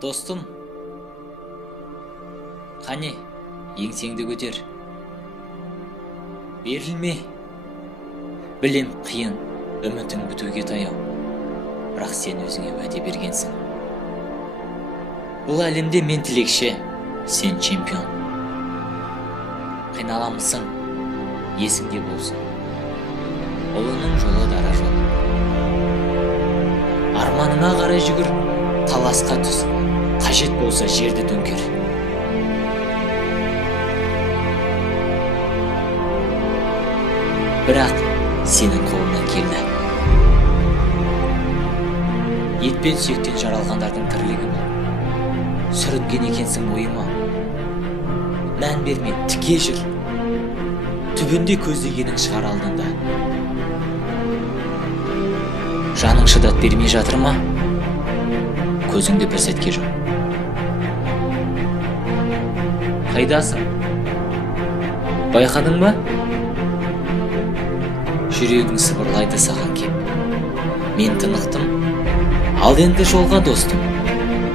Достым, қане, еңсеңді көтер. Берілме. Білем қиын, үмітің бітуге таяу. Бірақ сен өзіңе уәде бергенсің. Бұл әлемде мен тілекші, сен чемпион. Қиналамысың, есіңде болсын. Ұлының жолы дара жол. Арманыңа қарай жүгір, таласқа түс, қажет болса жерді төңкер. Бірақ сенің қолыңнан келді. Етпен сүйектен жаралғандардың тірлігі бұл. Сүрінген екенсің ойыма. Мән берме, тіке жүр. Түбінде көздегенің шығар алдында. Жаның шыдат бермей жатыр ма? Көзіңді бір сәтке жум. Қайдасың? Байқадың ба? Жүрегің сыбырлайды саған кеп. Мен тынықтым, ал енді жолға достым.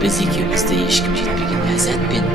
Біз екеумізді ешкім жетпеген ләззат пен